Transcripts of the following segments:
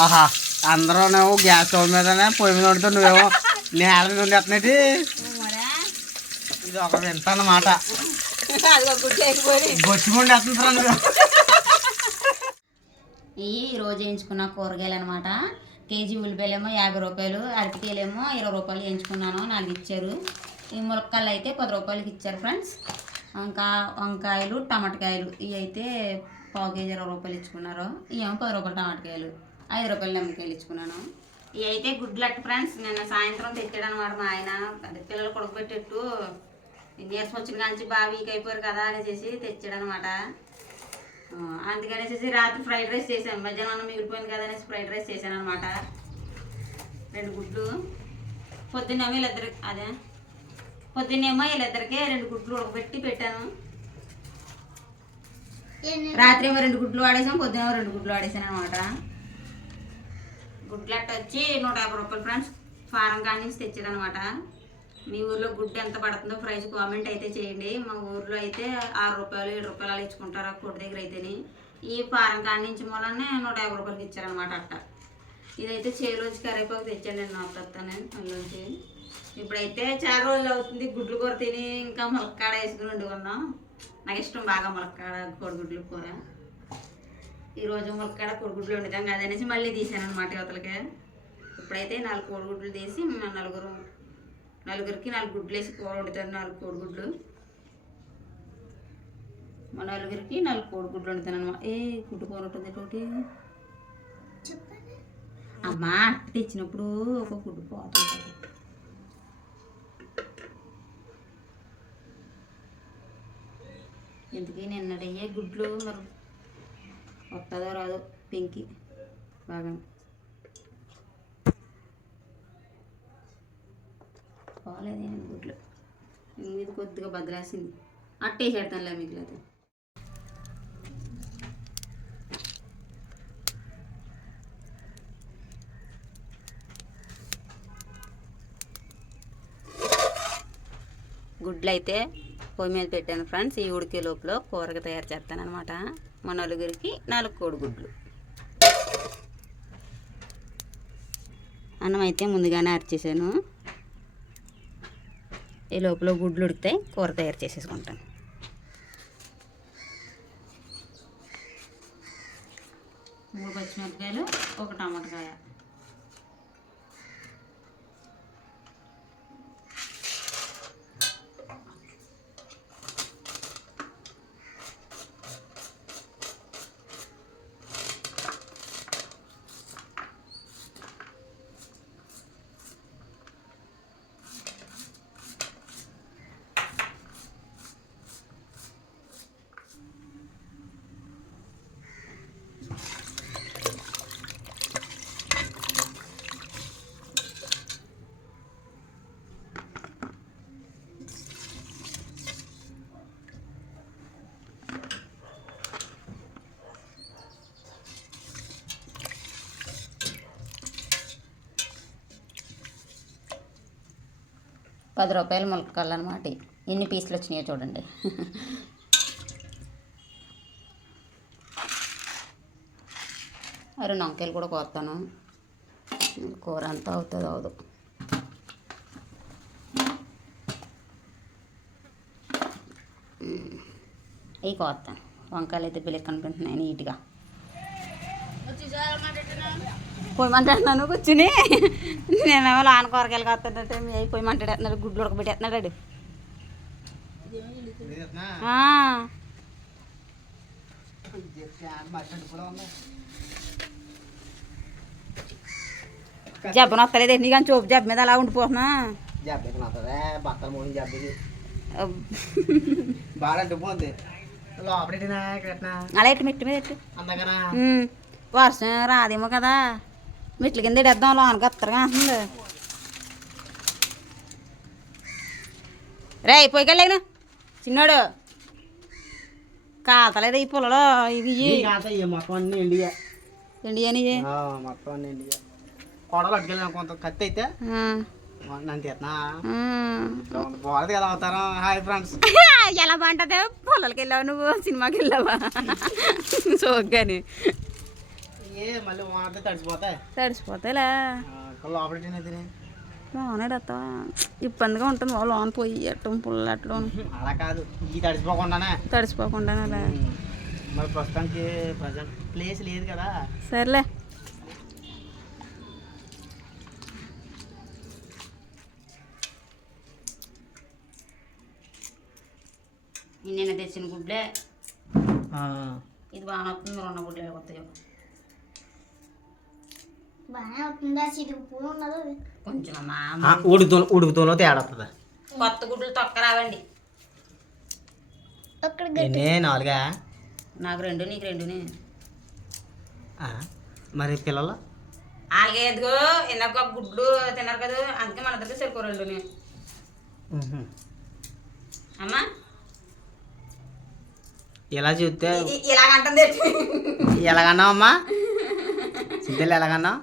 ఆహా అందరూ నువ్వు గ్యాస్ స్టవ్ మీదనే పొయ్యి మీద వండుతావు, నువ్వేమో నేల మీద వండేస్తున్నది. ఇది ఒక వింత అన్నమాట. బొచ్చుకుండి వేస్తుంటారా నువ్వు? ఈ రోజు వేయించుకున్న కూరగాయలు అనమాట. కేజీ ఉల్లిపాయలేమో 50 రూపాయలు, అరటికాయలేమో 20 రూపాయలు వేయించుకున్నాను, 4 ఇచ్చారు. ఈ ములక్కాయలు అయితే 10 రూపాయలకి ఇచ్చారు ఫ్రెండ్స్. ఇంకా వంకాయలు టమాటకాయలు ఇవి అయితే పావు కేజీ 20 రూపాయలు ఇచ్చుకున్నారు. ఇవేమో 10 రూపాయలు టమాటకాయలు, 5 రూపాయలు నిమ్మకాయలు ఇచ్చుకున్నాను. ఇవి అయితే గుడ్లట్టు ఫ్రెండ్స్. నిన్న సాయంత్రం తెచ్చాడు అనమాట మా ఆయన. అదే పిల్లలు కొడుకుపెట్టేట్టు నీరసం వచ్చిన కాంచి బాగా వీక్ అయిపోయారు కదా అనేసి తెచ్చాడు అనమాట. అందుకనేసి రాత్రి ఫ్రైడ్ రైస్ చేశాను. మధ్యాహ్నం మిగిలిపోయింది కదా అనేసి ఫ్రైడ్ రైస్ చేశాను అనమాట. 2 గుడ్లు పొద్దున్నేమో వీళ్ళిద్దరికి పొద్దున్నేమో వీళ్ళిద్దరికి 2 గుడ్లు ఉడకబెట్టి పెట్టాను. రాత్రి ఏమో 2 గుడ్లు వాడేసాం, పొద్దునేమో 2 గుడ్లు వాడేసాను అనమాట. గుడ్లట్ట వచ్చి 150 రూపాయలు ఫ్రెండ్స్. ఫారం కాడి నుంచి తెచ్చాడు అనమాట. మీ ఊర్లో గుడ్డు ఎంత పడుతుందో ప్రైస్ కామెంట్ అయితే చేయండి. మా ఊర్లో అయితే 6 రూపాయలు 7 రూపాయలు అలా ఇచ్చుకుంటారు ఆ కొట్టు దగ్గర అయితేని. ఈ ఫారం కాడి నుంచి మూలనే 150 రూపాయలకి ఇచ్చారనమాట అట్ట. ఇదైతే చేలోంచి కరివేపాకు తెచ్చాను నేను నాపుతాను అందులోంచి. ఇప్పుడైతే చాలా రోజులు అవుతుంది గుడ్లు కూర తిని. ఇంకా ములక్కాడ వేసుకుని వండుకున్నాం. నాకు ఇష్టం బాగా ములక్కాడ కోడిగుడ్లు కూర. ఈరోజు ములక్కాడ కోడిగుడ్లు వండుతాం కదనేసి మళ్ళీ తీసాను అనమాట యువతలకి. ఇప్పుడైతే 4 కోడిగుడ్లు తీసి నలుగురికి 4 గుడ్లు వేసి కూర వండుతాను. 4 కోడిగుడ్లు మా నలుగురికి 4 కోడిగుడ్లు వండుతాను అనమాట. గుడ్డు కూర ఉంటుంది ఒకటి అమ్మా. తెచ్చినప్పుడు ఒక గుడ్డు పోతుంది. ఎందుకు నిన్నడయ్యే గుడ్లు మరి వస్తుందో రాదో పెంకి బాగా పోలేదే గుడ్లు. ఇది కొద్దిగా బద్దలాసింది అట్టేసేడతానులే మిగిలితే. గుడ్లు అయితే పొయ్యి మీద పెట్టాను ఫ్రెండ్స్. ఈ ఉడికే లోపల కూరగా తయారు చేస్తాను అనమాట. మా నలుగురికి 4 కోడిగుడ్లు. అన్నం అయితే ముందుగానే అరిచేసాను. ఈ లోపల గుడ్లు ఉడికితే కూర తయారు చేసేసుకుంటాను. మూడు పచ్చిమిరపకాయలు, 1 టమాటకాయ. ₹10 ములక్కాయలు అనమాట. ఎన్ని పీసులు వచ్చినాయో చూడండి. అరే వంకాయలు కూడా కోస్తాను. కూర అంతా అవుతుంది అవదు. ఇవి కోస్తాను. వంకాయలు అయితే పిల్లలు కనిపిస్తున్నాయి నీట్గా. పొయ్యమంటాడు కూర్చుని. నేనేమో లాన కూరగాయలు కాస్తాడంటే మీ అయి పొయ్యమంటాడు. గుడ్లు ఉడకబెట్టేస్తున్నాడు. జబ్బు నొత్తలేదు నీ కానీ చూపు జబ్బు మీద అలా ఉండిపోతున్నా. అలా ఎట్టు మెట్టు మీద ఎట్టు. వర్షం రాదేమో కదా, మెట్ల కింద ఎడేద్దాం లోనకి వస్తారుగా అంటుంది. రే పోయికెళ్ళాను చిన్నాడు కాతలేదు ఈ పొలలో. ఇది మొత్తం అన్ని ఇండియా ఇండియాని మొత్తం అన్ని ఇండియా. కొడలు అట్టుకెళ్ళాను కొంత కత్తి అయితే పోలేదు కదా అవుతారా. Hi friends. ఎలా బాగుంటుంది. పొలాలకి వెళ్ళావు నువ్వు, సినిమాకి వెళ్ళావా? సోగ్గాని మళ్ళీ వానతో తడిసిపోతాయి. తడిసిపోతాయిలే. లోపల లోనడు అత్త ఇబ్బందిగా ఉంటుంది లోన పోయి ఎట్టడం పుల్ల ఎట్టడం. అలా కాదు, ఈ తడిసిపోకుండానే. తడిసిపోకుండానే మరి ప్రస్తుతానికి ప్రజెంట్ ప్లేస్ లేదు కదా. సర్లే. నిన్న తెచ్చిన గుడ్లే ఇది బాగా వస్తుంది. రెండు గుడ్లే కొత్తగా బాగానే అవుతుందా? చిరుగుపూలు ఉన్నది కొంచెం ఉడుకుతూనో తేడా వస్తుంది. కొత్త గుడ్లు తొక్క రావండి. అక్కడ ఎన్నే 4? నాకు 2 నీకు 2నే. మరి పిల్లలు అలాగే ఎదుగో ఇందాక గుడ్లు తిన్నారు కదా, అందుకే మన దగ్గర సరిపో 2నే. అమ్మా ఇలా చూస్తే ఇలాగంటుంది. ఎలాగన్నావు అమ్మా? సిద్ధలు ఎలాగన్నావు?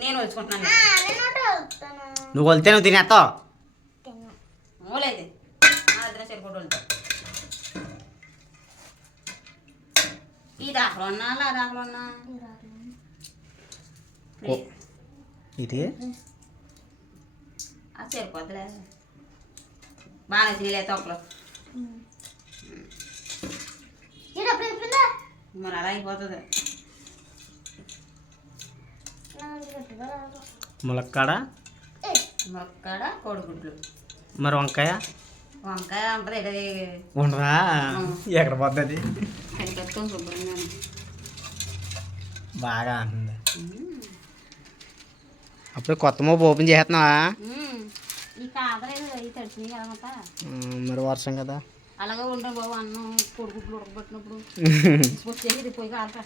నేను వచ్చుకుంటున్నాను. నువ్వు వెళ్తే నువ్వు తినేస్తావు. మూలైతే నా దగ్గర సరిపోటు వెళ్తావు. ఈ దాఖలు ఉన్నా అలా దాఖలు ఉన్నా ఇది అది సరిపోద్దులే. బాగా తినలే తొక్కలు. మరి అలా అయిపోతుంది. ములక్కాడ మొక్కడ కోడిగుడ్లు. మరి వంకాయ వంకాయ ఉంటుంది. ఇది ఉండదా? ఎక్కడ పోతుంది? కనిపెట్టుకొని శుభ్రంగా బాగా అంటుంది. అప్పుడు కొత్త మోపు ఓపెన్ చేస్తున్నావా? ఈ కాదలేదు అవి తడిచినాయి కదన్నమాట. మరి వర్షం కదా. అలాగే ఉంటాం బాబు. అన్నం కోడిగుడ్లు ఉడకబెట్టినప్పుడు వచ్చేసి పోయి కాదు.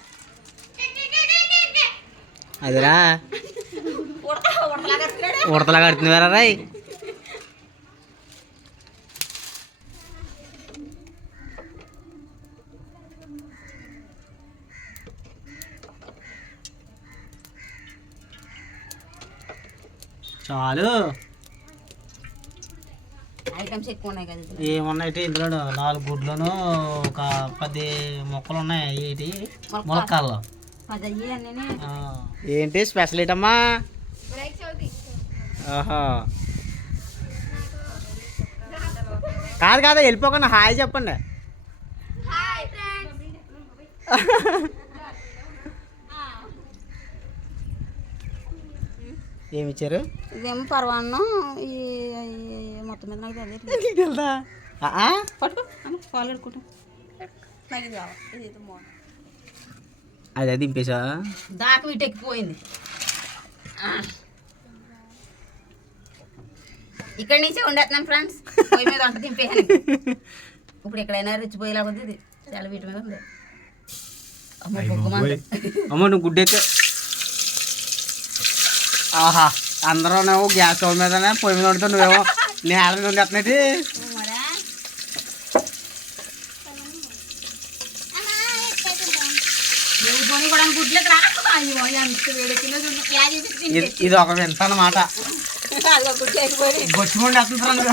అదిరా ఉడతలా కడుతుంది వేరా రాయ్. చాలు. ఐటమ్స్ ఎక్కువ ఉన్నాయి కదా. ఏమున్నాయి ఇందులో? 4 గుడ్లను ఒక 10 మొక్కలు ఉన్నాయి. ఏంటి ములక్కాళ్ళు? ఏంటి స్పెషల్ ఏంటమ్మా? ఆహా కాదు కాదు, వెళ్ళిపోకుండా హాయ్ చెప్పండి. ఏమి ఇచ్చారు? ఇదేమో పర్వాన్నం. ఈ మొత్తం మీద నాకు తెలుదా? పట్టుకో పాలు కడుకుంటా. అదే దింపేసా దాకా వీటి ఎక్కిపోయింది. ఇక్కడి నుంచే ఉండేస్తున్నాను ఫ్రెండ్స్. పొయ్యి మీద వంట దింపేయాలి. ఇప్పుడు ఎక్కడైనా రుచిపోయేలాగా ఉంది. ఇది చాలా వీటి మీద ఉంది. అమ్మ నువ్వు గుడ్డైతే ఆహా అందరూ గ్యాస్ స్టవ్ మీదనే పొయ్యి మీద వండుతావు. నువ్వేమో నేల మీద ఉండేస్తున్నది. ఇది ఒక వింత అన్నమాట. గొచ్చుకోండి వస్తుంది.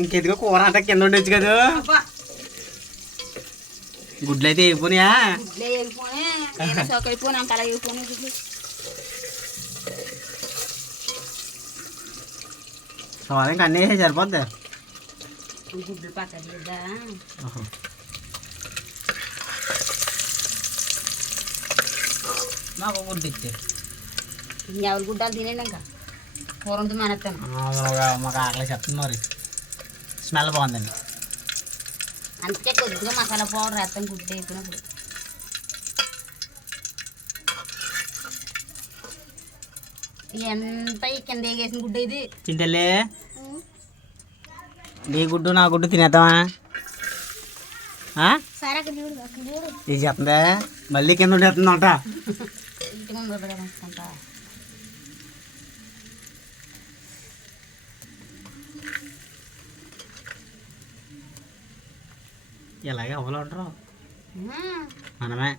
ఇంకెదిగో కూర అంతా కింద ఉండొచ్చు కదా. గుడ్లు అయితే అయిపోయినాయా? సవాల్ ఇంకా అన్నీ వేసే సరిపోద్ది. గుడ్లు పక్కన మాకు గుడ్డు ఇచ్చే ఎవరి గుడ్డాలు తినండి. ఇంకా కూర ఉంటుంది మానేస్తాను. మాకు ఆకలి చెప్తుంది. మరి స్మెల్ బాగుందండి. అందుకే కొద్దిగా మసాలా పౌడర్ వేస్తాం గుడ్డు వేసినప్పుడు. ఎంత కింద వేసిన గుడ్డ ఇది. చింతలే నీ గుడ్డు నా గుడ్డు తినేద్దామా? ఇది చెప్తుందా? మళ్ళీ కింద ఉండేస్తుందంట. ఇంటి ముందు కదా. ఎలాగే ఎవరు ఉంటారు? మనమే.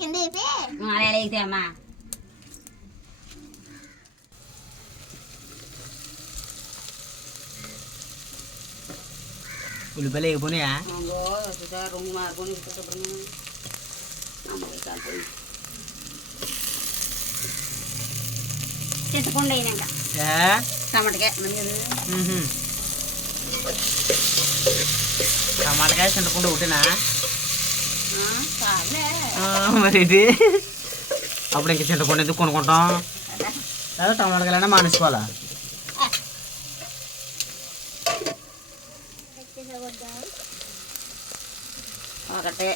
కింద వేపి అయితే అమ్మా ఉల్లిపాయలు వేగిపోయినాయా? రొంగు మారుకొని శుభ్రంగా చింతపండు అయినాక టమాటకాయ టమాటకాయ చింతపండు ఒకటేనా? చాలే మరి ఇది అప్పుడు ఇంక చింతపండు ఎందుకు కొనుక్కుంటాం? లేదా టమాటకాయలైనా మానేసుకోవాలా? ఒకటే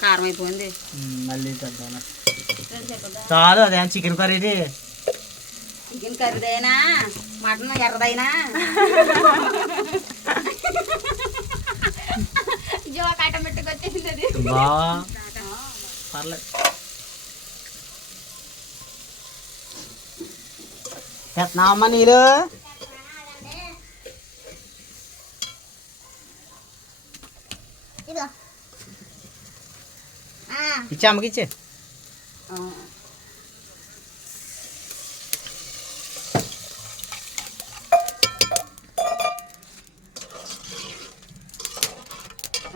కారం అయిపోయింది. మళ్ళీ చాలు. అదే చికెన్ కర్రీ ఇది. చికెన్ కర్రీదైనా మటన్ ఎర్రదైనా జోక్ ఆటోమేటిక్ వచ్చేసింది అది. పర్లేదు. ఎత్తున్నావమ్మా నీళ్ళు? ఇదిగో ఇచ్చే అమ్మకి ఇచ్చే.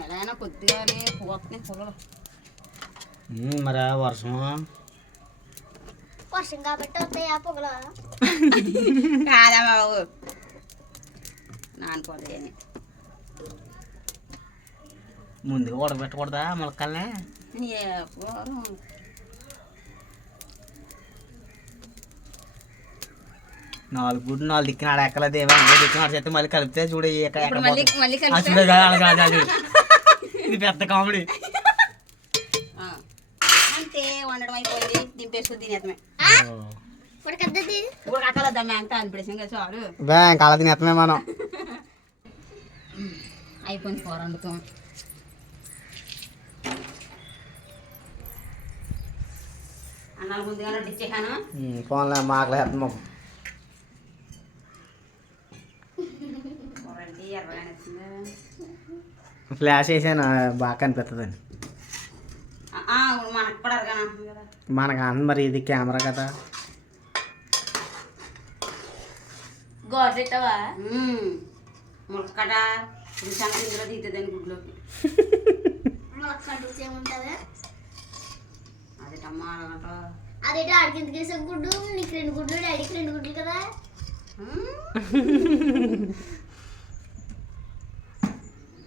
ఎలాగైనా కొద్దిగానే పోతున్నాయి పొగలు. మరి వర్షం వర్షం కాబట్టి వస్తాయి ఆ పొగలు. కాదా బాబు నానుకోదు. ముందుగా ఉడకబెట్టకూడదా ములక్కల్ని? నాలుగు గుడ్డు నాలుగు దిక్కిన ఆడెక్కలేదు. ఏమైనా దిక్కిన చేస్తే మళ్ళీ కలిపితే చూడ. ఇది పెద్ద కామెడీ. అంతే వండడం అయిపోయింది. దింపేసుకుని తినేతమే. ఇప్పుడు అక్కలద్దా మేంక అనిపిస్తాం కదా చాలు. అలా తినేతమే మనం. అయిపోయింది కూర వండుతాం. అన్నాలు ముందుగానే వడ్డించేసాను. ఫోన్లో మాకలే ఎత్తమా. ఫ్లాష్ వేసాను బాగా కనిపిస్తుందని. మనకు కూడా అరగానే కదా. మనకు అంత మరి ఇది కెమెరా కదా. గోడెట్టవా ములక్కడ సంగతి ఇందులో తీతుందని గుడ్లోకి. అది టమాటా అదే డాడీకి వేసే గుడ్డు. నీకు 2 గుడ్లు, డాడీకి 2 గుడ్లు కదా.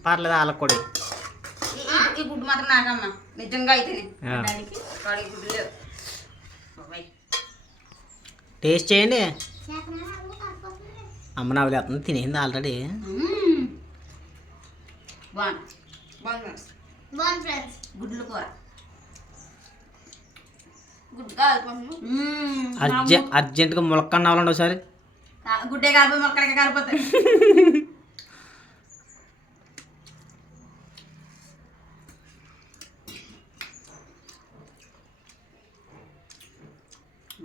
పర్లేదు వాళ్ళకి కూడా. ఈ గుడ్డు మాత్రం నాకమ్మా నిజంగా అయితేనే. డాడీకి డాడీ గుడ్డు లేవు. టేస్ట్ చేయండి. అమ్మ నా వదిలేస్తుంది. తినేసింది ఆల్రెడీ. బాగుంది ఫ్రెండ్స్. గుడ్లు కూర అర్జెంట్గా ములక్కన్న అవ్వాలండి ఒకసారి. గుడ్డే కాలిపోయి మొక్కడికి కాలిపోతాయి.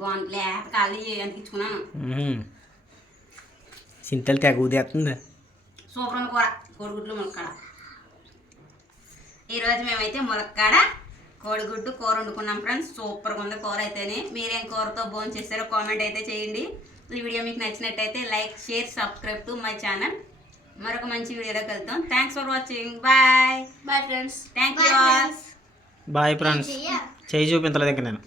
బాగుంది. లేత కాళ్ళు అనిపించుకున్నాను. సింతలు తెగ ఊదేస్తుంది. సూపర్ ఉంది కూర. కోడిగుడ్లు ములక్కాడ. ఈరోజు మేమైతే ములక్కాడ కోడిగుడ్డు కూర వండుకున్నాం ఫ్రెండ్స్. సూపర్గా ఉంది కూర అయితేనే. మీరేం కూరతో భోజనం చేస్తారో కామెంట్ అయితే చేయండి. ఈ వీడియో మీకు నచ్చినట్టయితే like, share, subscribe to my channel. మరొక మంచి వీడియోలో కలుద్దాం. Thanks for watching. Bye bye friends. Thank you. Bye friends. చేయి చూపించలేదు ఇంకా నేను.